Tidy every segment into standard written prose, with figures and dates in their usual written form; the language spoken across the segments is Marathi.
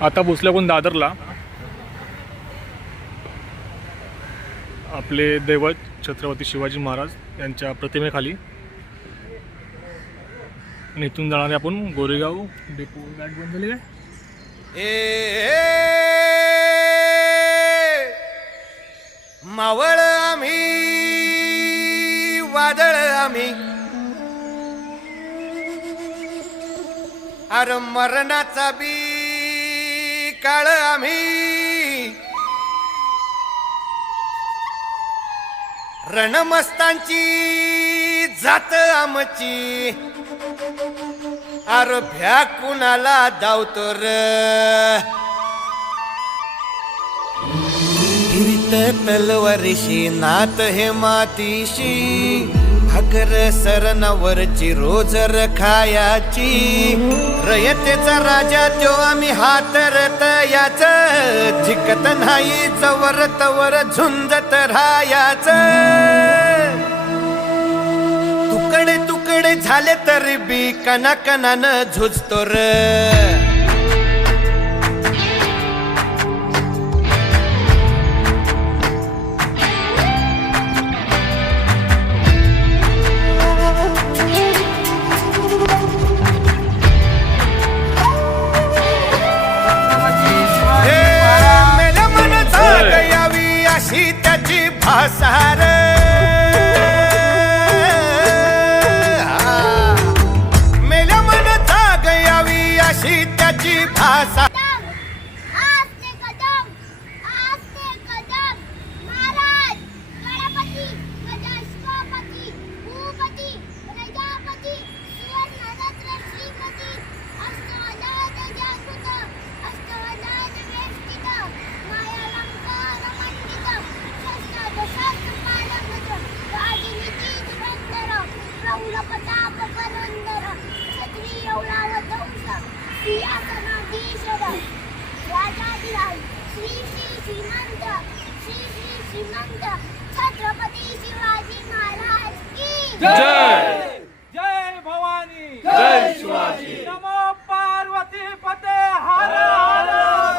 आता भोसल्याकडून दादरला आपले दैवत छत्रपती शिवाजी महाराज यांच्या प्रतिमेखाली आणि इथून जाणारे आपण गोरेगाव डेपो गाठ बंद झाली काय मावळ आम्ही वादळ आम्ही अर मरणाचा बी काळ आम्ही रणमस्तांची जात आमची अर भ्या कुणाला धावतो र फिरत तलवारीशी नात हे मातीशी भाकर सरणावरची रोजर खायाची रयतेचा राजा त्यो आम्ही हातरत याच झिकत नाही जवर तवर झुंजत राहायाच तुकडे तुकडे झाले तरी बी कणाकणानं झुजतो र त्याची भासार मेल्या मन जाग यावी अशी त्याची भाषा श्रीमंत छत्रपती शिवाजी महाराज की जय जय भवानी जय शिवाजी नमो पार्वती पते हर हर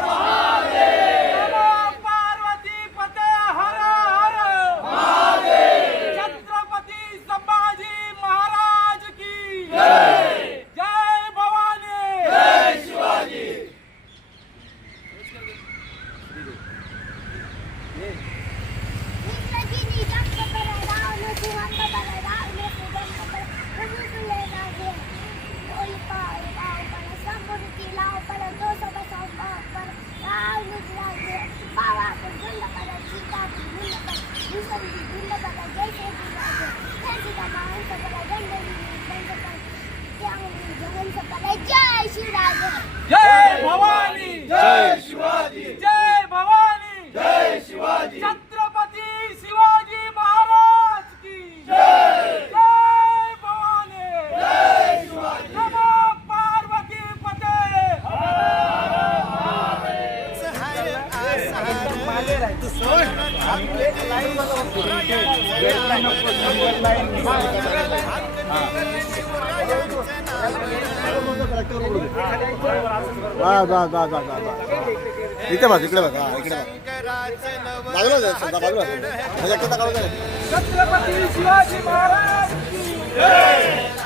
महादेव नमो पार्वती पते हर हर महादेव छत्रपती संभाजी महाराज की जय जय भवानी जय शिवाजी जय भवानी जय शिवाजी जय भवानी जय शिवाजी छत्रपती शिवाजी महाराज की जय जय भवानी जय शिवाजी नमो पार्वती पते इथे बस इकडे बघा इकडे बाजूला छत्रपती शिवाजी महाराज की जय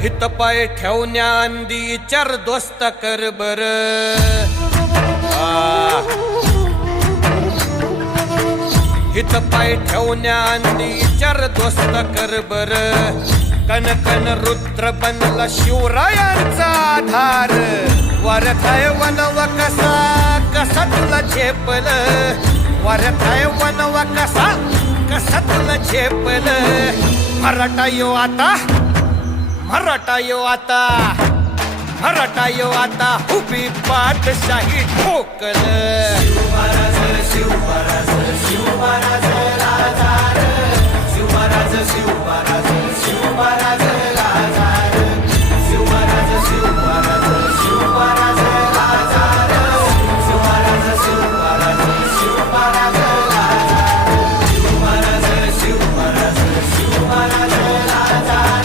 हित पाय ठेवण्या अंदी चार दोस्त कर बर हित पाय ठेवण्या अंदी चार दोस्त कर बर कन कन रुद्र बनला शिवरायांचा आधार वरथाय वनव कसा कसा तुला झेपल वरथाय वनव कसा कसा तुला झेपल मराठा यो आता मराठा यो आता मराठा यो आता उभी पाठशाही ठोकल. शिवमहाराज शिवमहाराज शिवमहाराज राजार, शिवमहाराज शिवमहाराज शिवमहाराज राजार, शिवमहाराज शिवमहाराज शिवमहाराज राजार, शिवमहाराज शिवमहाराज शिवमहाराज राजार, शिवमहाराज शिवमहाराज शिवमहाराज राजार,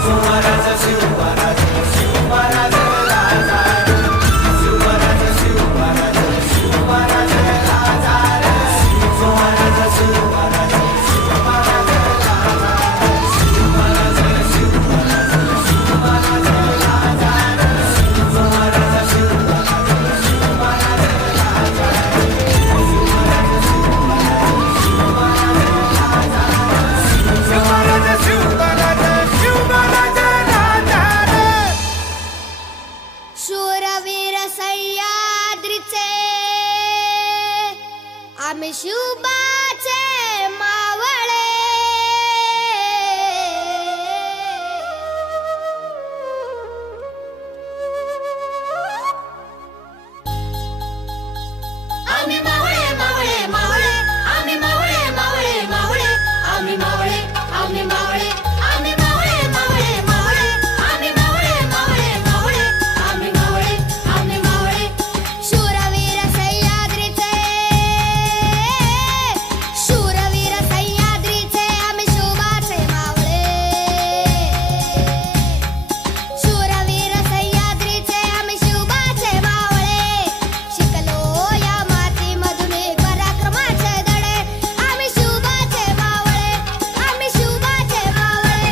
शिवमहाराज शिवमहाराज शिवमहाराज राजार, शिवमहाराज शिवमहाराज शिवमहाराज राजार, शिवमहाराज शिवमहाराज शिवमहाराज शूरवीर सह्याद्रीचे आम्ही शिवबाचे मावळे. आम्ही मावळे मावळे मावळे, आम्ही मावळे मावळे मावळे, आम्ही मावळे आम्ही मावळे, आम्ही मावळे मावळे मावळे, आम्ही मावळे मावळे मावळे, आम्ही मावळे आम्ही मावळे. शूरवीर सह्याद्रीचे, शूरवीर सह्याद्रीचे आम्ही शिवबाचे मावळे. शूरवीर सह्याद्रीचे आम्ही शिवबाचे मावळे. शिकलो या मातीमधून पराक्रमाचे धडे, आम्ही शिवबाचे मावळे, आम्ही शिवबाचे मावळे.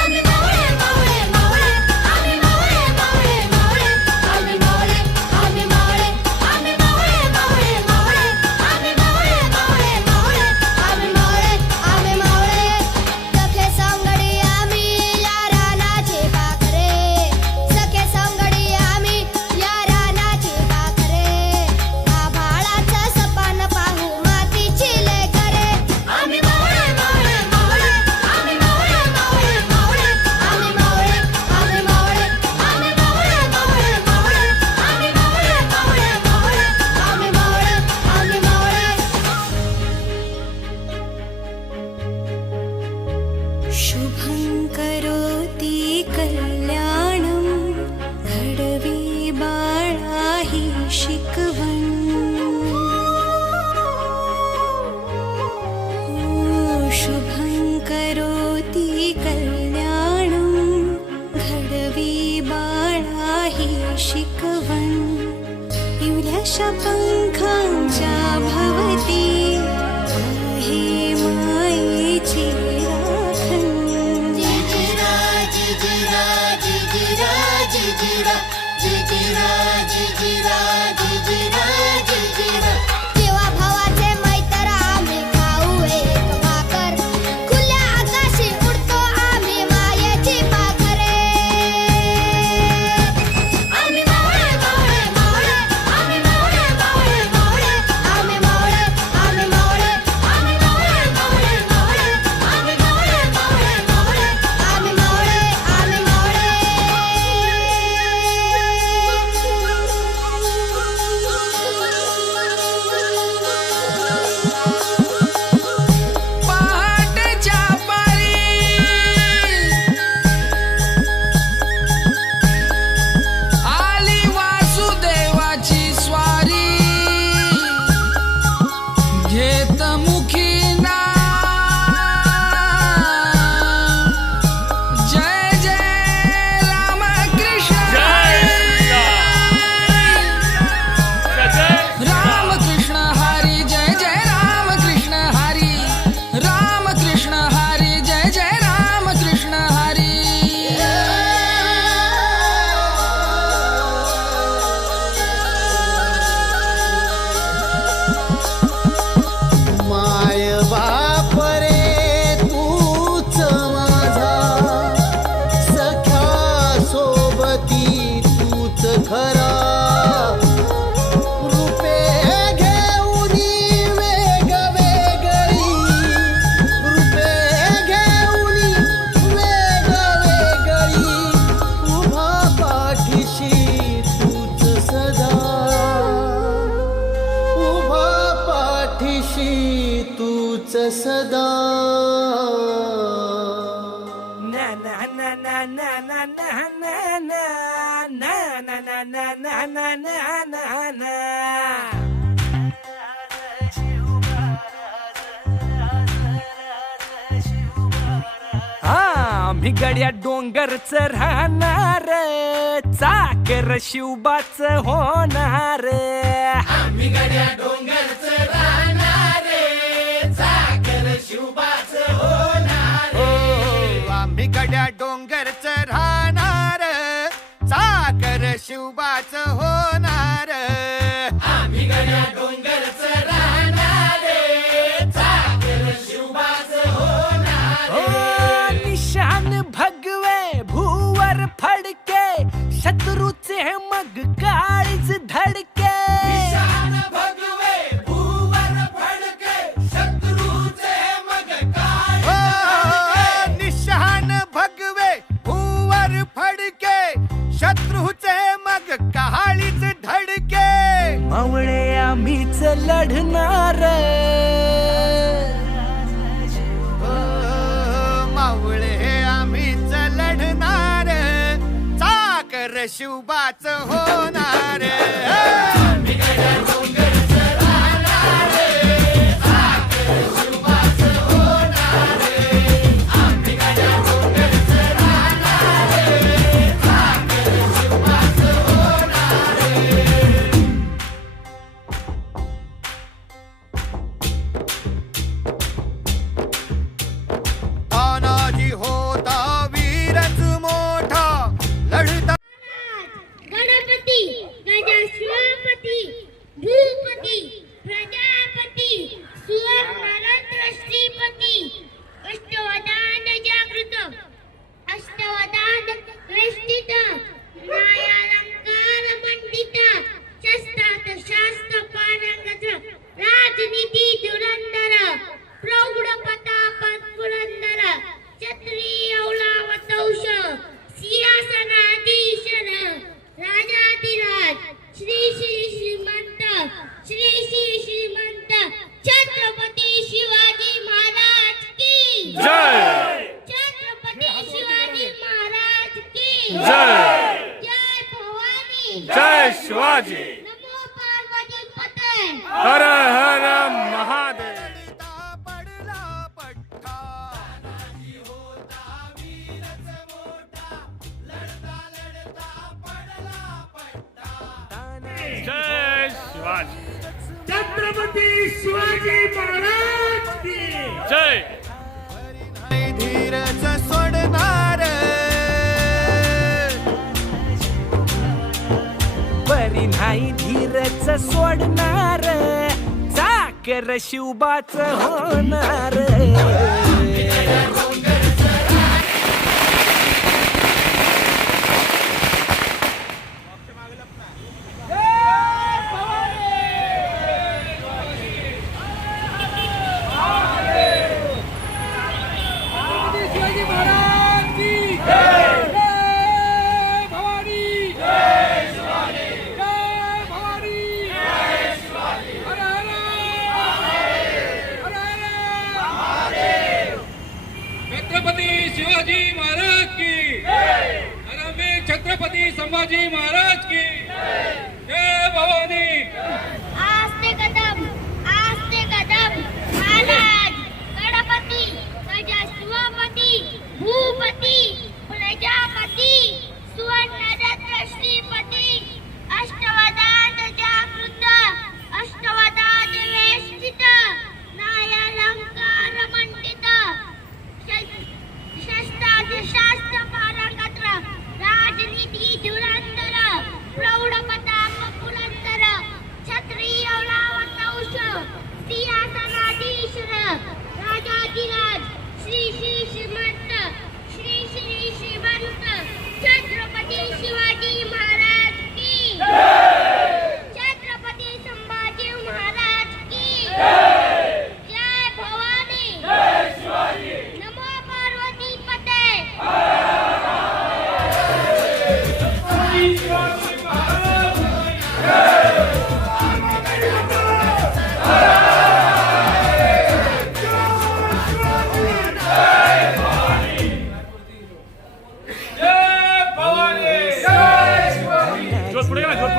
आम्ही मावळे मावळे मावळे, आम्ही मावळे मावळे मावळे, आम्ही मावळे आम्ही मावळे, आम्ही मावळे मावळे मावळे, आम्ही मावळे मावळे मावळे, आम्ही मावळे आम्ही मावळे. सखे सांगडी आम्ही या रानाची पाखरे, सखे सांगडी आम्ही या रानाची पाखरे. आभाळाचं सपान पाहू मातीची लेकरे, आम्ही मावळे मावळे मावळे, आम्ही मावळे मावळे मावळे, आम्ही मावळे आम्ही मावळे, आम्ही मावळे मावळे मावळे, आम्ही मावळे मावळे मावळे, आम्ही मावळे आम्ही मावळे. शुभं करोति कल्याणं घडवी बाळा ही शिकवण. शुभं करोति कल्याणं घडवी बाळा ही शिकवण. इवल्याशा पंखांच्या भवती आहे मायेची राखण. जिजिरा जिजिरा जिजिरा जिजिरा जिजिरा जिजिरा जिजिरा जिजिरा. जेव्हा भावाचे मैत्र आम्ही खाऊ एक भाकर, खुल्या आकाशी उडतो आम्ही मायेची पाखरे. आम्ही मावळे मावळे मावळे, आम्ही मावळे मावळे मावळे, आम्ही मावळे आम्ही मावळे, आम्ही मावळे मावळे मावळे, आम्ही मावळे मावळे मावळे, आम्ही मावळे आम्ही मावळे. पहाटेच्या पारी आली वासुदेवाची स्वारी, घेत मुखी नाम जय जय रामकृष्ण रामकृष्ण हरी, जय जय रामकृष्ण हरी, रामकृष्ण हरी, जय जय रामकृष्ण हरी. माय बाप रे तूच माझा, सख्या सोबती तूच खरा. रूपे घेऊनी वेगवेगळी, रूपे घेऊनी वेगवेगळी, उभा पाठीशी सदा ना ना ना ना ना ना ना ना ना ना ना ना ना ना ना ना ना. आम्ही गड्या डोंगरच राहणार, चाकर शिवबाच होणार. आम्ही गड्या डोंगरच राहणार, चाकर शिवबाच होणार. आम्ही गड्या डोंगरच राहणार, चाकर शिवबाच होणार. आम्ही गड्या डोंगरच राहणार, चाकर शिवबाच होणार. निशान भगवे भूवर फडके, शत्रूचे मग काळीज धडके. निशान भगवे भूवर फडके, शत्रूचे मग काळीज. निशान भगवे भूवर फडके, शत्रूचे मग काळीज धडके. मावळे आम्हीच लढणार, मावळे आम्हीच लढणार, चाकर शिवबाच होणार. तानाजी होता वीरच मोठा, लढता गणपती गजशिवपती भूपती प्रजापती सुवर्णरत्न श्रीपती. अष्टवदान जागृत अष्टवदान वेष्टित, न्यायालंकार मंडित, शस्त्रात शास्त्र पारंगत, राजनीती धुरंधर, प्रौढ प्रताप पुरंदर, क्षत्रिय औलावतौष, सिंहासनाधीशन, राजाधिराज, श्री श्री श्रीमंत, श्री श्री श्रीमंत छत्रपती शिवाजी महाराज की जय. छत्रपती शिवाजी महाराज की जय. जय भवानी, जय शिवाजी. नमो पार्वती पते. हर हर महादेव. पडला पट्टा, तानाजी होता वीरच मोठा, लढता लढता पडला पट्टा. जय शिवाजी. छत्रपती शिवाजी महाराज की जय. नाही धीरच सोडणार, परी नाही धीरच सोडणार, चाकर शिवबाच होणार. शिवाजी महाराज की जय भवानी, जय भवानी, हर हर महादेव. छत्रपती शिवाजी महाराज की जय. छत्रपती संभाजी महाराज की जय भवानी. आस्ते कदम महाराज. गणपती गजशिवपती भूपती प्रजापती सुवर्णरत्न श्रीपती. अष्टवदान जागृत अष्टवदान वेष्टित, न्यायालंकार मंडित, शस्त्रास्त्र पारंगत, राजनीती धुरंधर, प्रौढ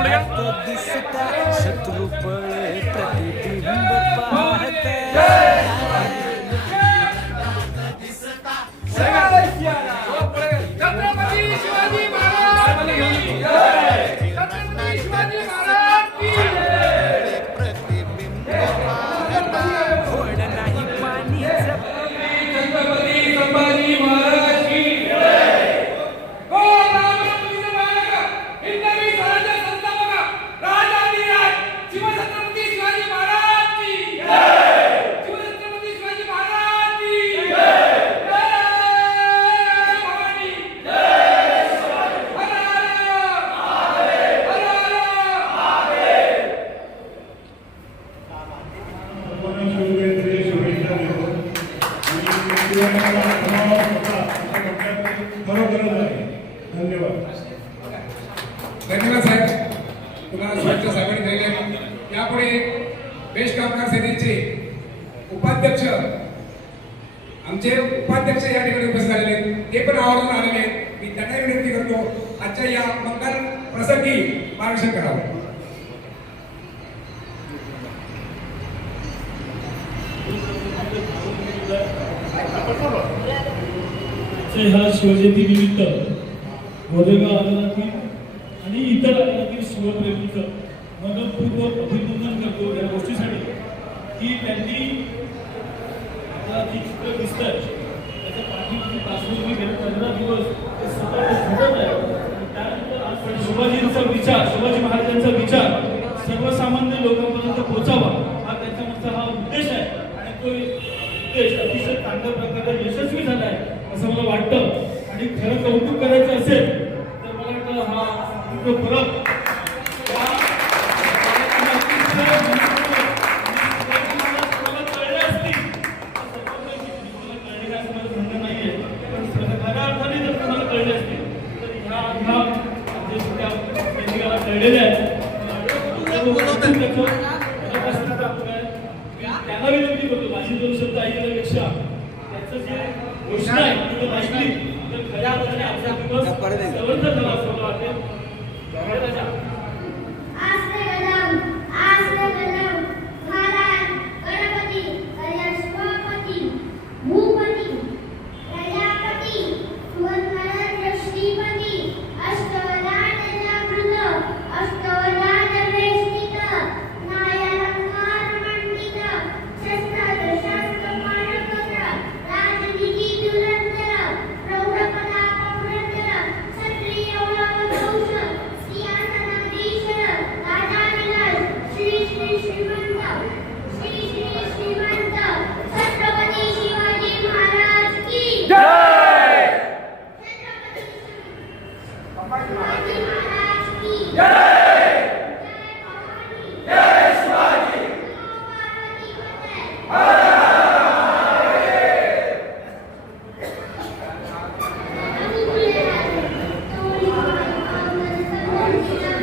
पुढे घ्या. हात दिसता शत्रू पळे प्रतिबिंब पाहत छत्रपती शिवाजी महाराज की जय. छत्रपती शिवाजी महाराज की जय. घोड नाही पाणीच छत्रपती संभाजी महाराज की जय. हो रामकृष्ण महाराज हिंदवी स्वराज्य संस्थापक राजाधिराज शिवछत्रपती शिवाजी महाराज की जय. शिवछत्रपती शिवाजी महाराज की जय. जय भवानी. जय शिवाजी. हर हर महादेव. धन्यवाद साहेब, तुम्हाला स्वच्छ सावडी दिलेली आहे. यापुढे बेस्ट कामगार सेनेचे उपाध्यक्ष आमचे उपाध्यक्ष या ठिकाणी उपस्थित झालेले आहेत, ते पण आवर्जून आलेले आहेत. मी त्यांना विनंती करतो आजच्या या मंगल प्रसंगी मार्गदर्शन करावं. ह्या शिवजयंतीनिमित्त गोरेगाव आंदोलनातील आणि इतर आंदोलनातील शिवप्रेमींचं मनपूर्वक अभिनंदन करतो या गोष्टीसाठी की त्यांनी आता जी चित्र दिसत आहे त्याच्या पाठीमागची पार्श्वभूमी गेले 15 दिवस ते स्वतः घडत आहे. आणि त्यानंतर आपण शिवाजींचा विचार, शिवाजी महाराजांचा विचार सर्वसामान्य लोकांपर्यंत पोहोचावा हा त्यांच्या मागचा हा उद्देश आहे. आणि तो उद्देश अतिशय चांगल्या प्रकारे यशस्वी झाला आहे असं मला वाटतं. आणि खरं कौतुक करायचं असेल तर मला वाटतं हा तो फरक या कळले असतील कळले असं माझं म्हणणं नाहीये, पण खऱ्या अर्थाने जर तुम्हाला कळले असतील तर ह्या जे सगळ्या कळलेल्या आहेत त्यांना विनंती करतो माझी 2 शब्द ऐकण्यापेक्षा त्याचं जे घोषणा आहे ती जर ऐकली तर खऱ्या अर्थाने आपला दिवस सर्वंत झाला असं मला वाटेल. आसरे गलम महाराज गणपती कल्याणपती भूपती प्रजापती सुवर्णरत्न श्रीपती अष्टवधान जागृत अष्टवधान वेष्टित न्यायालंकार मंडित शस्त्र शास्त्र मानपत्र राजनीती दुरंतर प्रौढपदा पौरंतर क्षत्रिय वंश सिंहासनाधीश्वर राजाधिराज श्री श्री श्रीमंत छत्रपती शिवाजी महाराज की जय. छत्रपती शिवाजी महाराज की जय. जय भवानी. जय शिवाजी. पार्वती वंदे. हर हर अनुकूल राजा तोरी पावन संगम